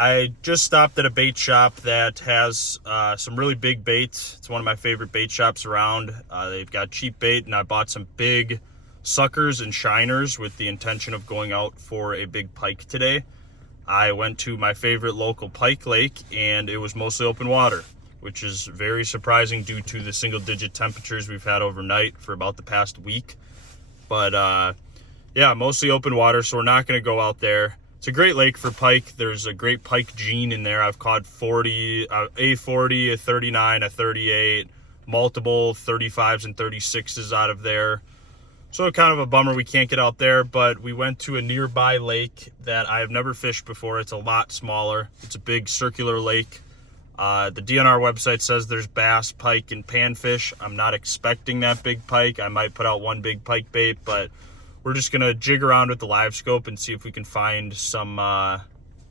I just stopped at a bait shop that has some really big baits. It's one of my favorite bait shops around. They've got cheap bait, and I bought some big suckers and shiners with the intention of going out for a big pike today. I went to my favorite local pike lake, and it was mostly open water, which is very surprising due to the single-digit temperatures we've had overnight for about the past week. But yeah, mostly open water, so we're not going to go out there. It's a great lake for pike. There's a great pike gene in there. I've caught 40, a 40, a 39, a 38, multiple 35s and 36s out of there. So kind of a bummer we can't get out there, but we went to a nearby lake that I have never fished before. It's a lot smaller. It's a big circular lake. The DNR website says there's bass, pike, and panfish. I'm not expecting that big pike. I might put out one big pike bait, but we're just gonna jig around with the Livescope and see if we can find some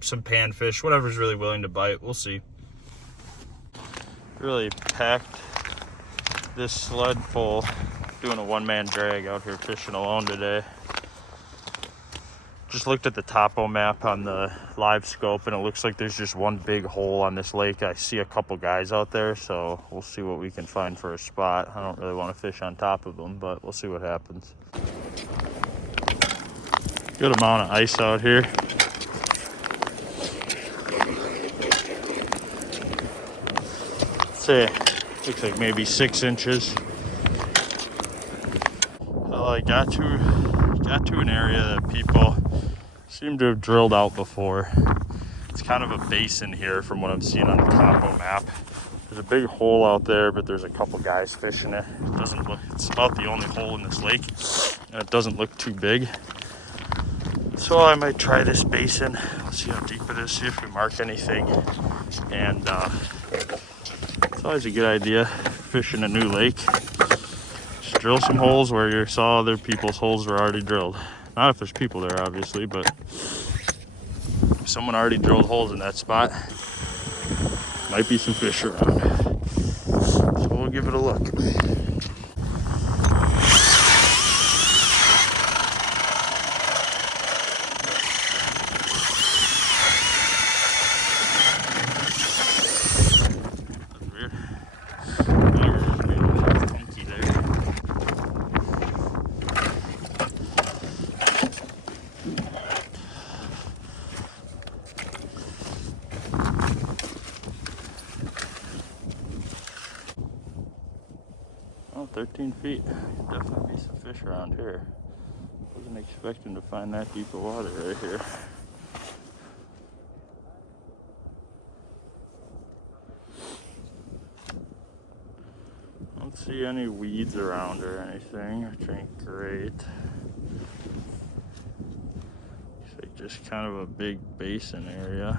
panfish, whatever's really willing to bite. We'll see. Really packed this sled full, doing a one-man drag out here fishing alone today. Just looked at the topo map on the Livescope, and it looks like there's just one big hole on this lake. I see a couple guys out there, so we'll see what we can find for a spot. I don't really want to fish on top of them, but we'll see what happens. Good amount of ice out here. Let's see, looks like maybe 6 inches. Well, I got to an area that people seem to have drilled out before. It's kind of a basin here from what I'm seeing on the topo map. There's a big hole out there, but there's a couple guys fishing it. It doesn't look, it's about the only hole in this lake, and it doesn't look too big. So I might try this basin. Let's see how deep it is, see if we mark anything. And it's always a good idea fishing a new lake. Just drill some holes where you saw other people's holes were already drilled. Not if there's people there, obviously, but if someone already drilled holes in that spot, might be some fish around. So we'll give it a look. Oh, 13 feet. Definitely be some fish around here. Wasn't expecting to find that deep of water right here. Don't see any weeds around or anything, which ain't great. Looks like just kind of a big basin area.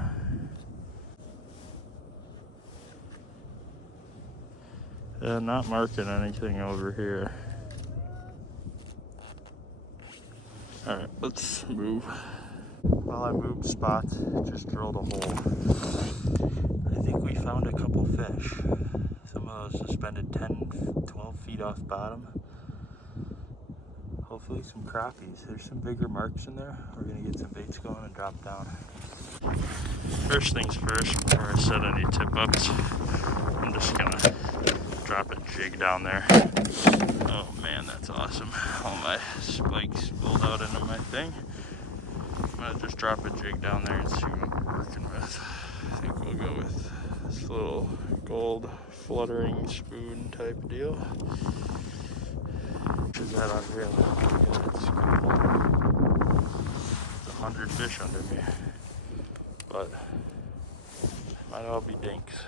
Not marking anything over here. Alright, let's move. While I moved spots, just drilled a hole. I think we found a couple fish. Some of those suspended 10, 12 feet off bottom. Hopefully some crappies. There's some bigger marks in there. We're gonna get some baits going and drop down. First things first, before I set any tip ups, I'm just gonna drop a jig down there. Oh man, that's awesome. All my spikes spilled out into my thing. I'm gonna just drop a jig down there and see what we're working with. I think we'll go with this little gold fluttering spoon type deal. Which is that on here? It's cool. There's 100 fish under me. But might all be dinks.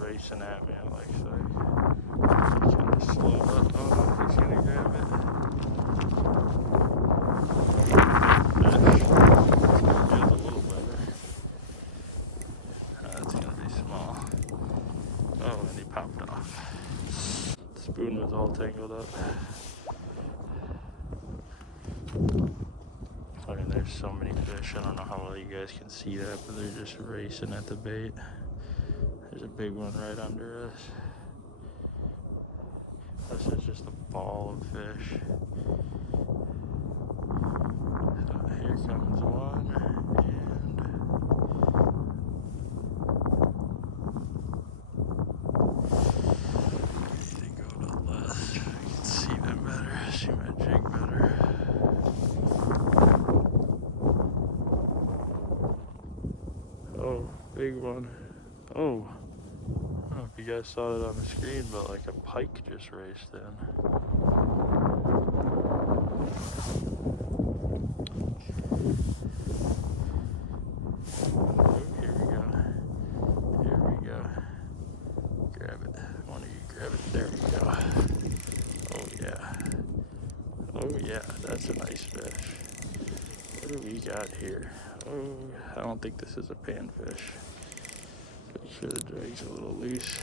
Racing at me, it looks like. He's gonna slow up. Oh, he's gonna grab it. Feels a little better. That's gonna be small. Oh, and he popped off. The spoon was all tangled up. I mean, there's so many fish. I don't know how well you guys can see that, but they're just racing at the bait. There's a big one right under us. This is just a ball of fish. Here comes one, and I need to go to the left. I can see them better, see my jig better. Oh, big one. Oh, I don't know if you guys saw it on the screen, but like a pike just raced in. Oh, here we go. Here we go. Grab it. One of you grab it. There we go. Oh yeah. Oh yeah, that's a nice fish. What do we got here? Oh, I don't think this is a panfish. Make sure the drag's a little loose.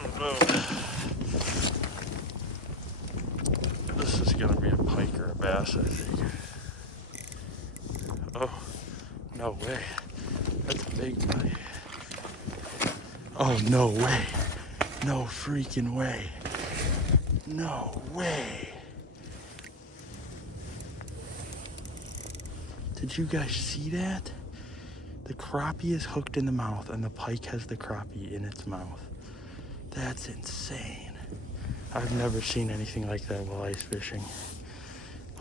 Oh no. This is gonna be a pike or a bass, I think. Oh, no way. That's a big pike. Oh, no way. No freaking way. No way. Did you guys see that? The crappie is hooked in the mouth and the pike has the crappie in its mouth. That's insane. I've never seen anything like that while ice fishing.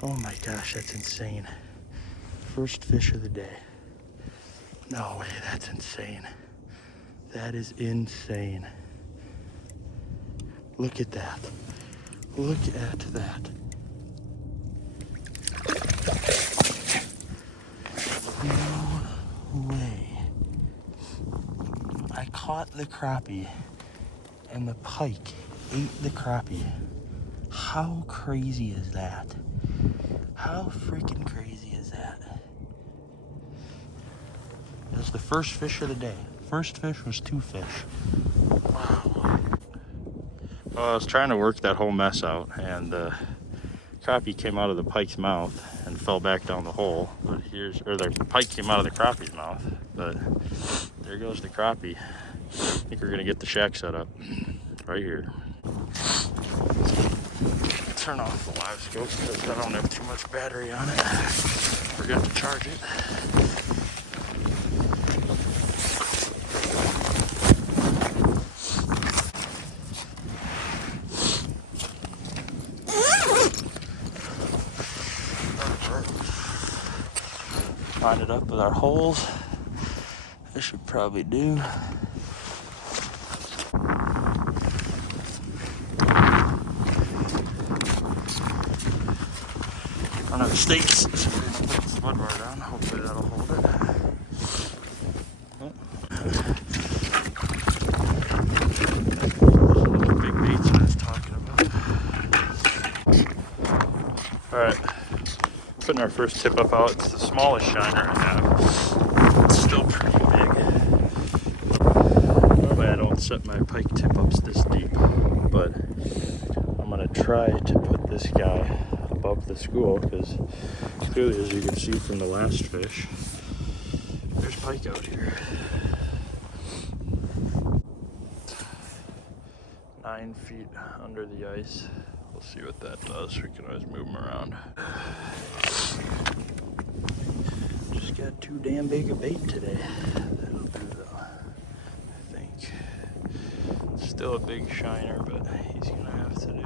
Oh my gosh, that's insane. First fish of the day. No way, that's insane. That is insane. Look at that. Look at that. No way. I caught the crappie and the pike ate the crappie. How crazy is that? How freaking crazy is that? It was the first fish of the day. First fish was 2 fish. Wow. Well, I was trying to work that whole mess out, and the crappie came out of the pike's mouth and fell back down the hole. But the pike came out of the crappie's mouth. But there goes the crappie. I think we're gonna get the shack set up right here. Turn off the Livescope because I don't have too much battery on it. Forgot to charge it. Line it up with our holes. This should probably do. I don't have stakes, so we're gonna put the spud bar down. Hopefully that'll hold it. Oh. Those big baits I was talking about. Alright, putting our first tip up out. It's the smallest shiner I have. It's still pretty big. Normally I don't set my pike tip ups this deep, but I'm gonna try to put this guy above the school because clearly, as you can see from the last fish, there's pike out here. 9 feet under the ice. We'll see what that does. We can always move them around. Just got too damn big a bait today. That'll do though, I think. Still a big shiner, but he's gonna have to do.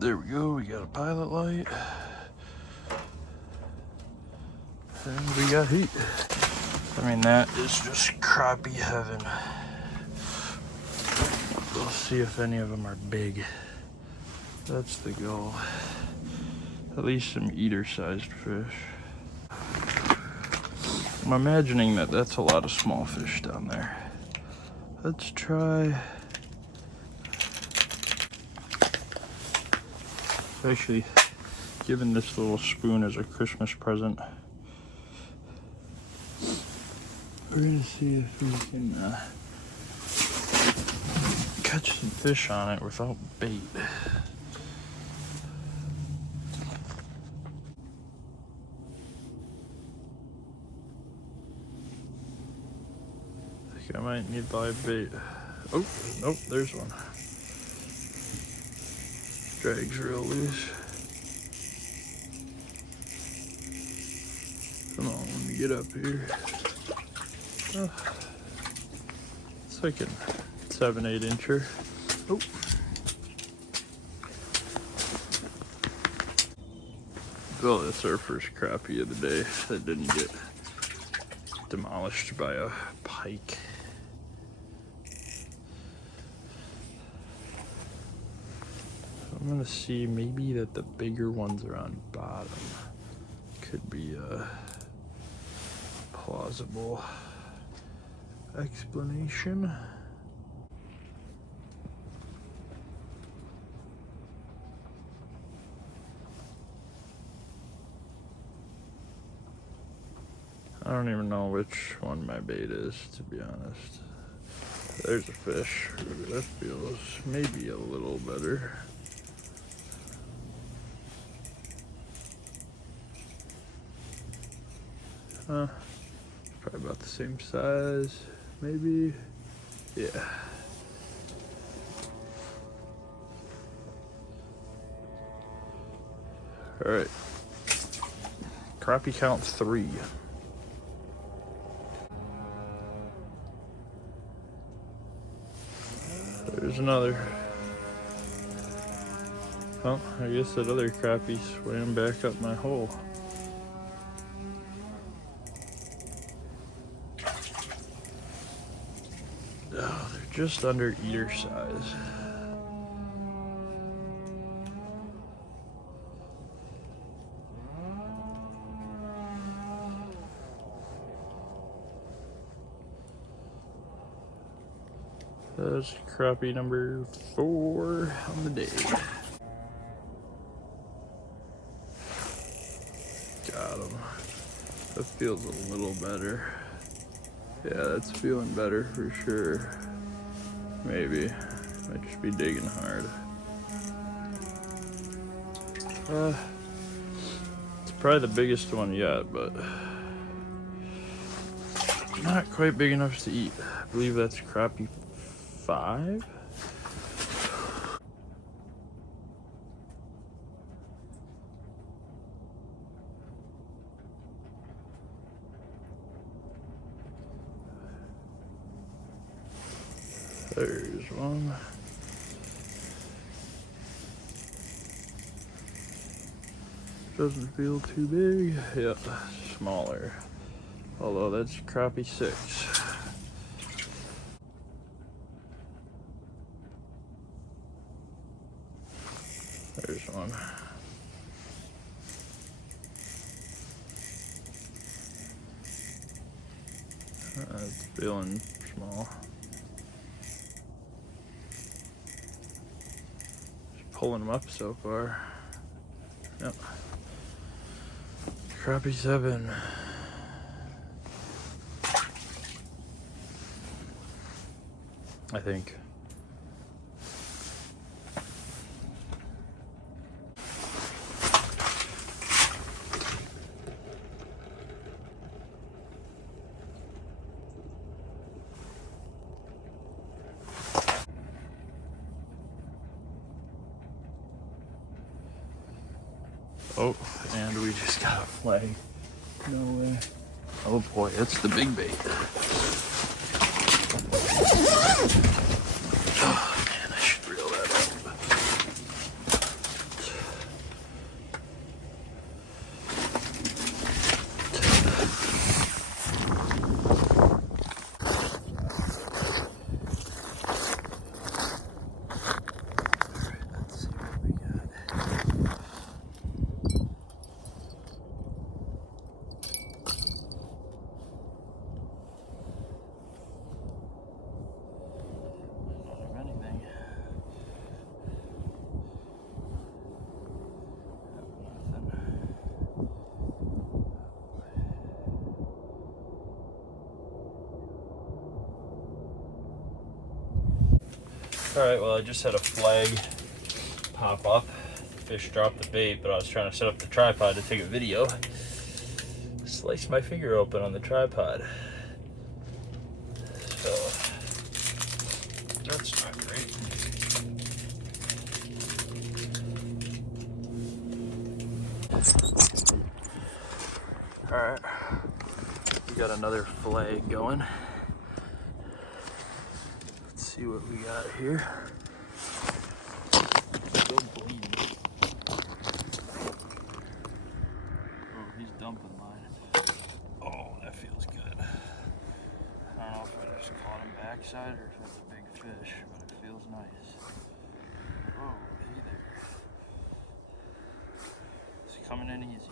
There we go, we got a pilot light. And we got heat. I mean, that is just crappie heaven. We'll see if any of them are big. That's the goal. At least some eater-sized fish. I'm imagining that that's a lot of small fish down there. Let's try. I've actually given this little spoon as a Christmas present. We're gonna see if we can catch some fish on it without bait. I think I might need live bait. Oh, nope, there's one. Drag's real loose. Come on, let me get up here. Oh, it's like a 7-8 incher. Oh. Well, that's our first crappie of the day that didn't get demolished by a pike. I'm gonna see maybe that the bigger ones are on bottom. Could be a plausible explanation. I don't even know which one my bait is, to be honest. There's a fish. That feels maybe a little better. Probably about the same size, maybe. Yeah. All right. Crappie count 3. There's another. Oh, I guess that other crappie swam back up my hole. Oh, they're just under eater size. That's crappie number 4 on the day. Got him. That feels a little better. Yeah, that's feeling better for sure. Maybe. Might just be digging hard. It's probably the biggest one yet, but not quite big enough to eat. I believe that's crappie 5. There's one. Doesn't feel too big. Yep, smaller. Although that's crappie 6. There's one. It's feeling small. Just pulling them up so far. Yep. Crappie 7. I think. Oh, and we just got a flag. No way. Oh boy, it's the big bait. Oh man, I should reel that up. Alright, well I just had a flag pop up. The fish dropped the bait, but I was trying to set up the tripod to take a video. Sliced my finger open on the tripod. So, that's not great. Alright, we got another flag going. Let's see what we got here. Still bleeding. Oh, he's dumping mine. Oh, that feels good. I don't know if I just caught him backside or if that's a big fish, but it feels nice. Oh, hey there. It's coming in easy.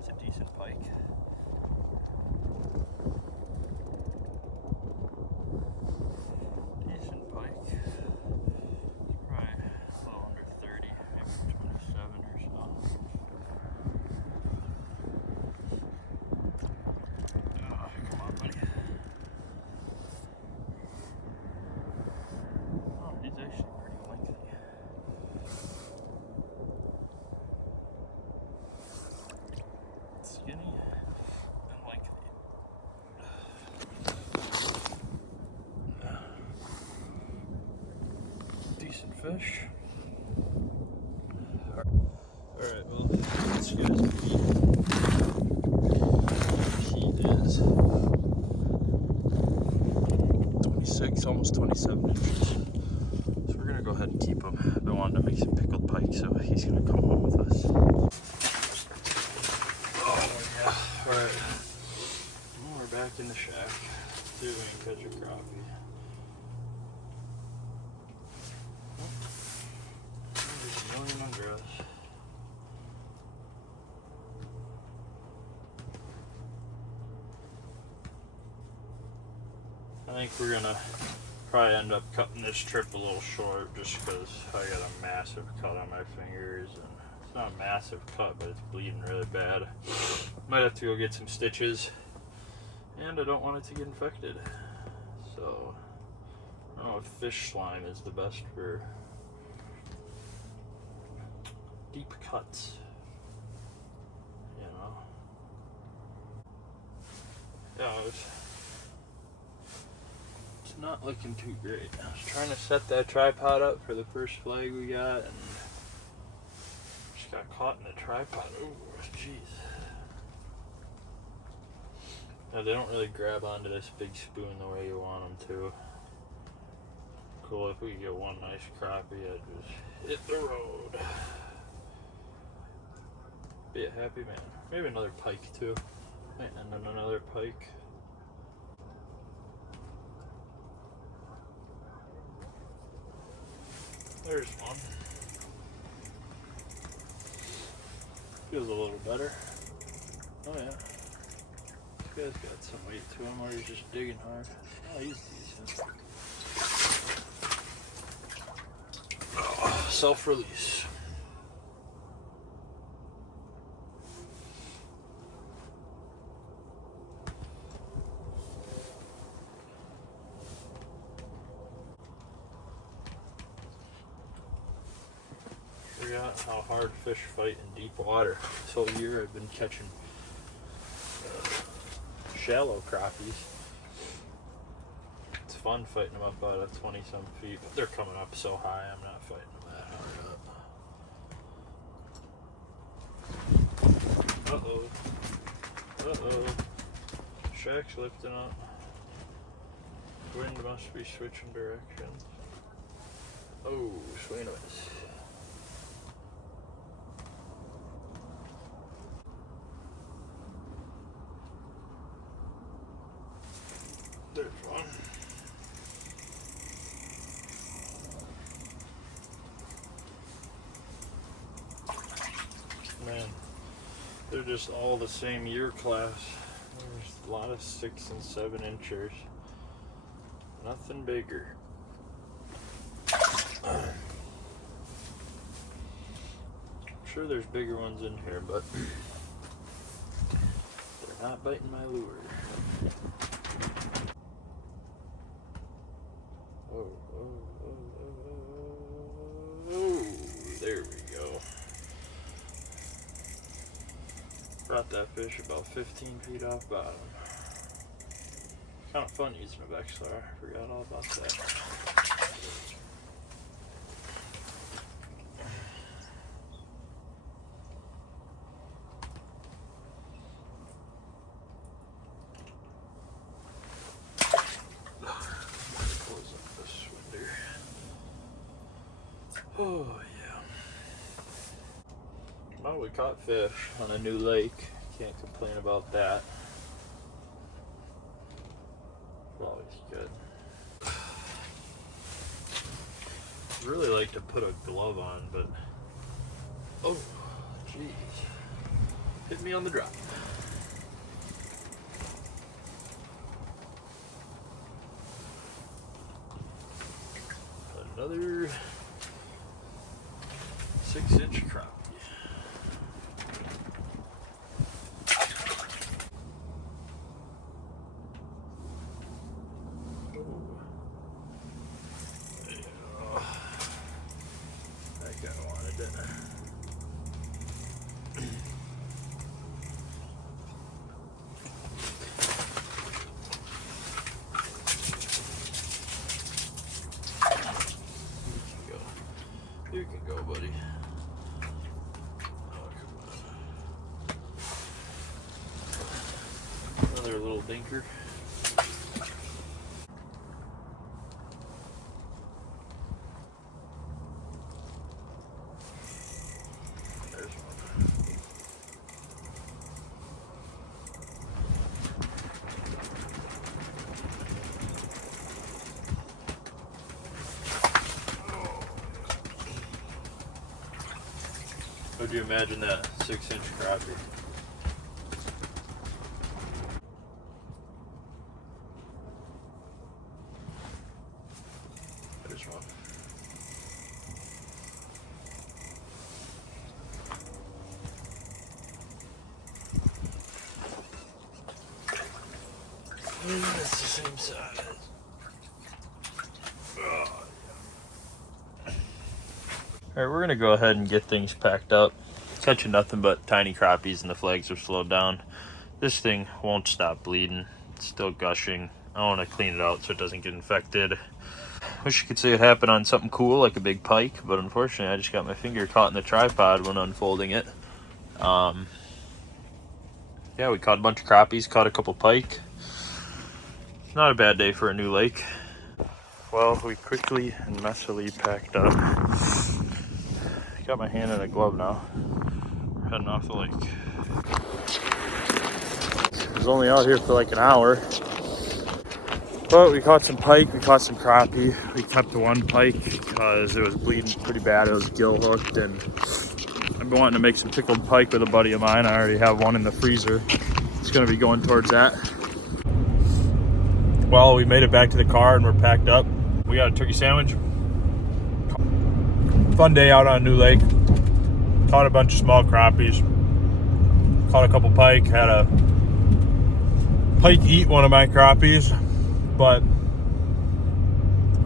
It's a decent pike. Decent pike. It's probably a little under 30, maybe 27 or so. Oh, come on, buddy. Oh, he's actually pretty lengthy. Skinny and lengthy. Decent fish. Alright, well, let's get his feet. He is 26, almost 27 inches. So we're gonna go ahead and keep him. I've been wanting to make some pickled pike, so he's gonna come home with us. Alright, well, we're back in the shack. See if we can catch a crappie. There's a million under us. I think we're gonna probably end up cutting this trip a little short just because I got a massive cut on my fingers. And it's not a massive cut, but it's bleeding really bad. Might have to go get some stitches, and I don't want it to get infected. So, I don't know if fish slime is the best for deep cuts, you know. Yeah, it's not looking too great. I was trying to set that tripod up for the first flag we got, and just got caught in the tripod. Oh, jeez. Now, they don't really grab onto this big spoon the way you want them to. Cool, if we could get one nice crappie, I'd just hit the road. Be a happy man. Maybe another pike too. And then another pike. There's one. Feels a little better. Oh yeah. This guy's got some weight to him, or he's just digging hard. Oh, he's decent. Oh, self-release. Forgot how hard fish fight in deep water. This whole year I've been catching shallow crappies. It's fun fighting them up out of 20-some feet, but they're coming up so high I'm not fighting them that hard up. Uh-oh. Uh-oh. Shack's lifting up. Wind must be switching directions. Oh, swing and a miss. There's one. Man, they're just all the same year class. There's a lot of 6 and 7 inchers. Nothing bigger. I'm sure there's bigger ones in here, but they're not biting my lure. Oh, Oh, there we go. Brought that fish about 15 feet off bottom. Kind of fun using a Vexilar. Forgot all about that. Close up this window. Oh yeah. Well, we caught fish on a new lake. Can't complain about that. Always good. I'd really like to put a glove on, but oh, jeez, hit me on the drop. Another 6-inch crappie. You can go, buddy. Oh, come on. Another little dinker. There's one. Would you imagine that 6-inch crappie? There's one. That's the same size. Alright, we're gonna go ahead and get things packed up. Catching nothing but tiny crappies and the flags are slowed down. This thing won't stop bleeding. It's still gushing. I want to clean it out so it doesn't get infected. Wish you could see it happen on something cool like a big pike, but unfortunately I just got my finger caught in the tripod when unfolding it. Yeah, we caught a bunch of crappies, caught a couple pike. Not a bad day for a new lake. Well, we quickly and messily packed up. Got my hand in a glove now. We're heading off the lake. I was only out here for like an hour. But we caught some pike, we caught some crappie. We kept the one pike because it was bleeding pretty bad. It was gill hooked, and I've been wanting to make some pickled pike with a buddy of mine. I already have one in the freezer. It's gonna be going towards that. Well, we made it back to the car and we're packed up. We got a turkey sandwich. Fun day out on a new lake. Caught a bunch of small crappies. Caught a couple pike. Had a pike eat one of my crappies, but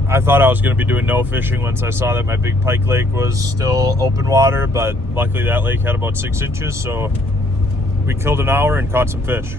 I thought I was going to be doing no fishing once I saw that my big pike lake was still open water, but luckily that lake had about 6 inches, so we killed an hour and caught some fish.